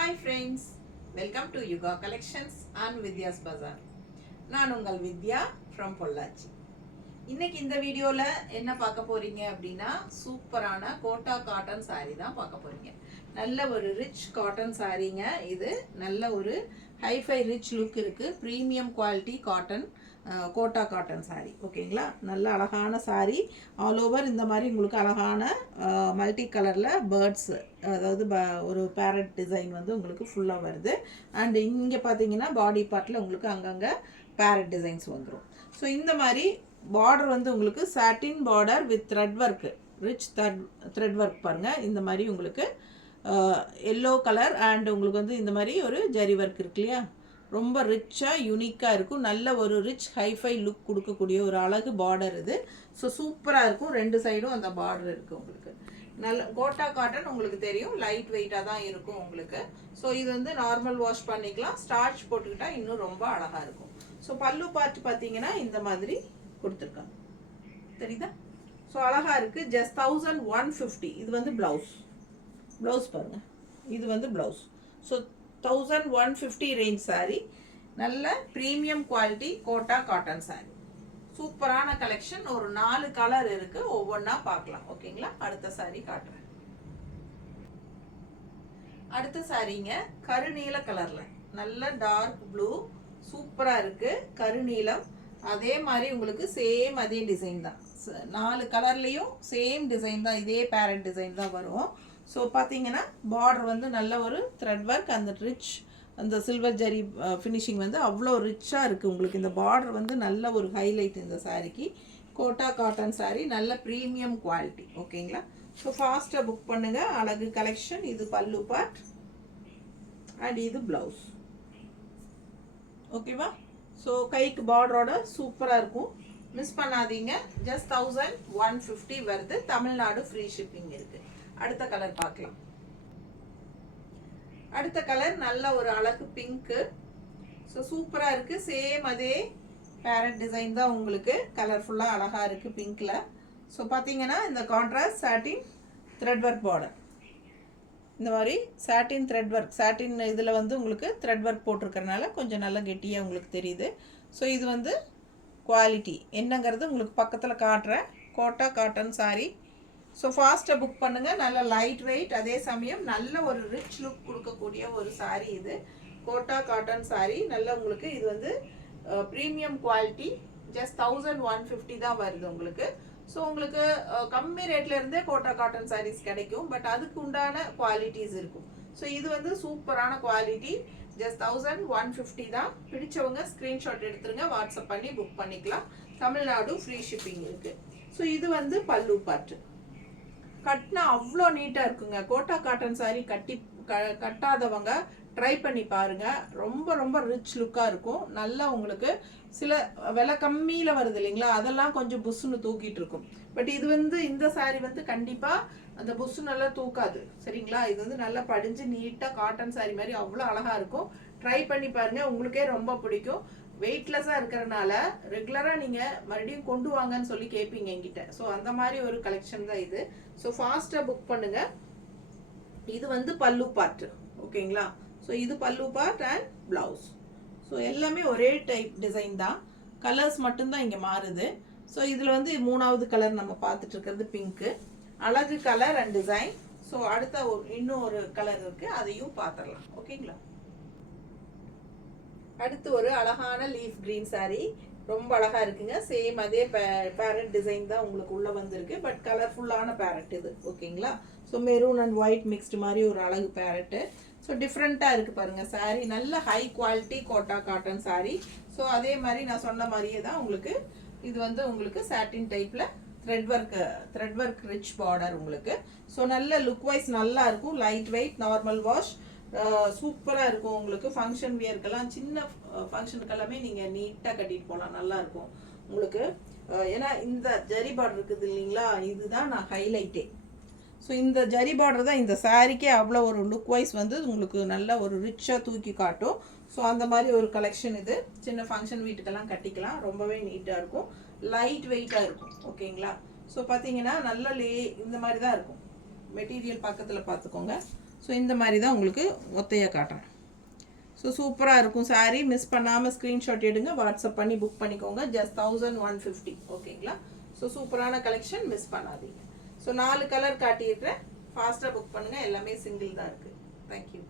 Hi friends, welcome to Yuga Collections and Vidya's Bazaar. நான் உங்கள் வித்யா from Pollachi. இன்னைக்கு இந்த வீடியோல என்ன பார்க்க போறீங்க அப்படின்னா சூப்பரான கோட்டா காட்டன் saree தான் பார்க்க போறீங்க. நல்ல ஒரு ரிச் காட்டன் சாரீங்க. இது நல்ல ஒரு ஹைஃபை ரிச் லுக் இருக்கு. Premium quality cotton Kota cotton sari. ஓகேங்களா, நல்ல அழகான சாரீ. ஆல் ஓவர் இந்த மாதிரி உங்களுக்கு அழகான மல்டி கலரில் பேர்ட்ஸ், அதாவது ஒரு பேரட் டிசைன் வந்து உங்களுக்கு ஃபுல்லாக வருது. அண்ட் இங்கே பார்த்தீங்கன்னா பாடி பார்ட்டில் உங்களுக்கு அங்கங்கே பேரட் டிசைன்ஸ் வந்துடும். ஸோ இந்த மாதிரி பார்டர் வந்து உங்களுக்கு சாட்டின் border with thread work, rich thread work பாருங்கள். இந்த மாதிரி உங்களுக்கு எல்லோ கலர் அண்ட் உங்களுக்கு வந்து இந்த மாதிரி ஒரு ஜரி ஒர்க் இருக்கு இல்லையா, ரொம்ப ரிச்சாக யூனிக்காக இருக்கும். நல்ல ஒரு ரிச் ஹைஃபை லுக் கொடுக்கக்கூடிய ஒரு அழகு பார்டர் இது. ஸோ சூப்பராக இருக்கும். ரெண்டு சைடும் அந்த பார்டர் இருக்குது உங்களுக்கு. நல்ல கோட்டா காட்டன் உங்களுக்கு தெரியும், லைட் வெயிட்டாக தான் இருக்கும் உங்களுக்கு. ஸோ இது வந்து நார்மல் வாஷ் பண்ணிக்கலாம். ஸ்டார்ச் போட்டுக்கிட்டால் இன்னும் ரொம்ப அழகாக இருக்கும். ஸோ பல்லு பார்த்து பார்த்தீங்கன்னா இந்த மாதிரி கொடுத்துருக்காங்க, தெரியுதா? ஸோ அழகாக இருக்குது. ஜஸ்ட் 1150. இது வந்து ப்ளவுஸ் பாருங்கள், இது வந்து ப்ளவுஸ். So 1150 range sari. நல்ல premium quality Kota cotton sari. சூப்பரான கலெக்ஷன். ஒரு 4 கலர் இருக்கு, ஒவ்வொன்றா பார்க்கலாம். ஓகேங்களா, அடுத்த சாரீ காட்டுறேன். அடுத்த சாரீங்க கருநீல கலர்ல, நல்ல டார்க் ப்ளூ, சூப்பரா இருக்கு. கருநீலம், அதே மாதிரி உங்களுக்கு சேம் அதே டிசைன் தான். 4 கலர்லயும் சேம் டிசைன் தான், இதே பேரட் டிசைன் தான் வரும். ஸோ பார்த்தீங்கன்னா பார்டர் வந்து நல்ல ஒரு த்ரெட் ஒர்க், அந்த ரிச் அந்த சில்வர் ஜரி ஃபினிஷிங் வந்து அவ்வளோ ரிச்சாக இருக்குது உங்களுக்கு. இந்த பார்டர் வந்து நல்ல ஒரு ஹைலைட் இந்த சாரீக்கு. கோட்டா காட்டன் சாரீ, நல்ல ப்ரீமியம் குவாலிட்டி. ஓகேங்களா, ஸோ ஃபாஸ்ட்டாக புக் பண்ணுங்கள். அழகு கலெக்ஷன். இது பல்லு பார்ட் அண்ட் இது ப்ளவுஸ். ஓகேவா, ஸோ கைக்கு பார்டரோட சூப்பராக இருக்கும். மிஸ் பண்ணாதீங்க. ஜஸ்ட் 1150 வருது. தமிழ்நாடு ஃப்ரீ ஷிப்பிங் இருக்குது. அடுத்த கலர் பார்க்கலாம். அடுத்த கலர் நல்ல ஒரு அழகு பிங்க்கு. ஸோ சூப்பராக இருக்குது. சேம் அதே பேரட் டிசைன் தான் உங்களுக்கு. கலர்ஃபுல்லாக அழகாக இருக்குது பிங்க்கில். ஸோ பார்த்தீங்கன்னா இந்த கான்ட்ராஸ்ட் சாட்டின் த்ரெட் ஒர்க் பார்டர், இந்த மாதிரி சாட்டின் த்ரெட் ஒர்க், சாட்டின் இதில் வந்து உங்களுக்கு த்ரெட் ஒர்க் போட்டிருக்கறனால கொஞ்சம் நல்லா கெட்டியாக உங்களுக்கு தெரியுது. ஸோ இது வந்து குவாலிட்டி என்னங்கிறது உங்களுக்கு பக்கத்தில் காட்டுறேன். கோட்டா காட்டன் சாரீ. ஸோ ஃபாஸ்ட்டாக புக் பண்ணுங்கள். நல்ல லைட் வெயிட், அதே சமயம் நல்ல ஒரு ரிச் லுக் கொடுக்கக்கூடிய ஒரு சாரீ இது. கோட்டா காட்டன் சாரீ. நல்ல உங்களுக்கு இது வந்து ப்ரீமியம் குவாலிட்டி. ஜஸ்ட் 1150 தான் வருது உங்களுக்கு. ஸோ உங்களுக்கு கம்மி ரேட்ல இருந்தே கோட்டா காட்டன் சாரீஸ் கிடைக்கும், பட் அதுக்கு உண்டான குவாலிட்டிஸ் இருக்கும். ஸோ இது வந்து சூப்பரான குவாலிட்டி. ஜஸ்ட் 1150 தான். பிடிச்சவங்க ஸ்க்ரீன்ஷாட் எடுத்துருங்க, வாட்ஸ்அப் பண்ணி புக் பண்ணிக்கலாம். தமிழ்நாடு ஃப்ரீ ஷிப்பிங் இருக்கு. ஸோ இது வந்து பல்லு பார்ட். கட்டினா அவ்வளோ நீட்டாக இருக்குங்க. கோட்டா காட்டன் சாரீ கட்டாதவங்க ட்ரை பண்ணி பாருங்க. ரொம்ப ரொம்ப ரிச் லுக்காக இருக்கும். நல்லா உங்களுக்கு சில விலை கம்மியில் வருது இல்லைங்களா, அதெல்லாம் கொஞ்சம் புஷ்ஷுன்னு தூக்கிட்டு இருக்கும். பட் இது வந்து இந்த சாரீ வந்து கண்டிப்பாக அந்த புஷ்ஷு நல்லா தூக்காது. சரிங்களா, இது வந்து நல்லா படிஞ்சு நீட்டாக காட்டன் சாரீ மாதிரி அவ்வளோ அழகாக இருக்கும். ட்ரை பண்ணி பாருங்க, உங்களுக்கே ரொம்ப பிடிக்கும். வெயிட்லெஸ்ஸாக இருக்கிறனால ரெகுலராக நீங்கள் மறுபடியும் கொண்டு வாங்கன்னு சொல்லி கேட்பீங்க என்கிட்ட. ஸோ அந்த மாதிரி ஒரு கலெக்ஷன் தான் இது. ஸோ ஃபாஸ்ட்டாக புக் பண்ணுங்கள். இது வந்து பல்லு பார்ட். ஓகேங்களா, ஸோ இது பல்லு பார்ட் அண்ட் ப்ளவுஸ். ஸோ எல்லாமே ஒரே டைப் டிசைன் தான், கலர்ஸ் மட்டும்தான் இங்கே மாறுது. ஸோ இதில் வந்து 3வது கலர் நம்ம பார்த்துட்டு இருக்கிறது பிங்க்கு. அழகு கலர் அண்ட் டிசைன். ஸோ அடுத்த இன்னும் ஒரு கலர் இருக்குது, அதையும் பார்த்துடலாம். ஓகேங்களா, அடுத்து ஒரு அழகான லீஃப் கிரீன் சாரீ. ரொம்ப அழகாக இருக்குங்க. சேம் அதே பேரட் டிசைன் தான் உங்களுக்கு உள்ளே வந்திருக்கு, பட் கலர்ஃபுல்லான பேரட் இது. ஓகேங்களா, so maroon and white mixed மாதிரி ஒரு அழகு பேரட்டு. ஸோ டிஃப்ரெண்ட்டாக இருக்குது பாருங்கள் சாரீ. நல்ல high quality Kota cotton sari. So அதே மாதிரி நான் சொன்ன மாதிரியே தான் உங்களுக்கு இது வந்து உங்களுக்கு சாட்டின் டைப்பில் த்ரெட் ஒர்க் ரிச் பார்டர் உங்களுக்கு. ஸோ நல்ல லுக் வைஸ் நல்லா இருக்கும். லைட் வெயிட், நார்மல் வாஷ், சூப்பராக இருக்கும் உங்களுக்கு. ஃபங்க்ஷன் வியர்க்கெல்லாம், சின்ன ஃபங்க்ஷனுக்கெல்லாமே நீங்கள் நீட்டாக கட்டிட்டு போகலாம், நல்லா இருக்கும் உங்களுக்கு. ஏன்னா இந்த ஜரி பார்டர் இருக்குது இல்லைங்களா, இதுதான் நான் ஹைலைட்டே. ஸோ இந்த ஜரி பார்டர் தான் இந்த சாரீக்கே அவ்வளோ ஒரு லுக் வைஸ் வந்து உங்களுக்கு நல்ல ஒரு ரிச்சாக தூக்கி காட்டும். ஸோ அந்த மாதிரி ஒரு கலெக்ஷன் இது. சின்ன ஃபங்க்ஷன் வீட்டுக்கெல்லாம் கட்டிக்கலாம். ரொம்பவே நீட்டாக இருக்கும், லைட் வெயிட்டாக இருக்கும். ஓகேங்களா, ஸோ பார்த்தீங்கன்னா நல்ல இந்த மாதிரி தான் இருக்கும். மெட்டீரியல் பக்கத்தில் பார்த்துக்கோங்க. ஸோ இந்த மாதிரி தான் உங்களுக்கு ஒத்தையாக காட்டுறேன். ஸோ சூப்பராக இருக்கும் சாரீ. மிஸ் பண்ணாமல் ஸ்க்ரீன்ஷாட் எடுங்க, வாட்ஸ்அப் பண்ணி புக் பண்ணிக்கோங்க. ஜஸ்ட் 1150. ஓகேங்களா? ஸோ சூப்பரான கலெக்ஷன், மிஸ் பண்ணாதீங்க. ஸோ 4 கலர் காட்டியிருக்கிறேன், ஃபாஸ்ட்டாக புக் பண்ணுங்கள். எல்லாமே சிங்கிள் தான் இருக்குது. தேங்க்யூ.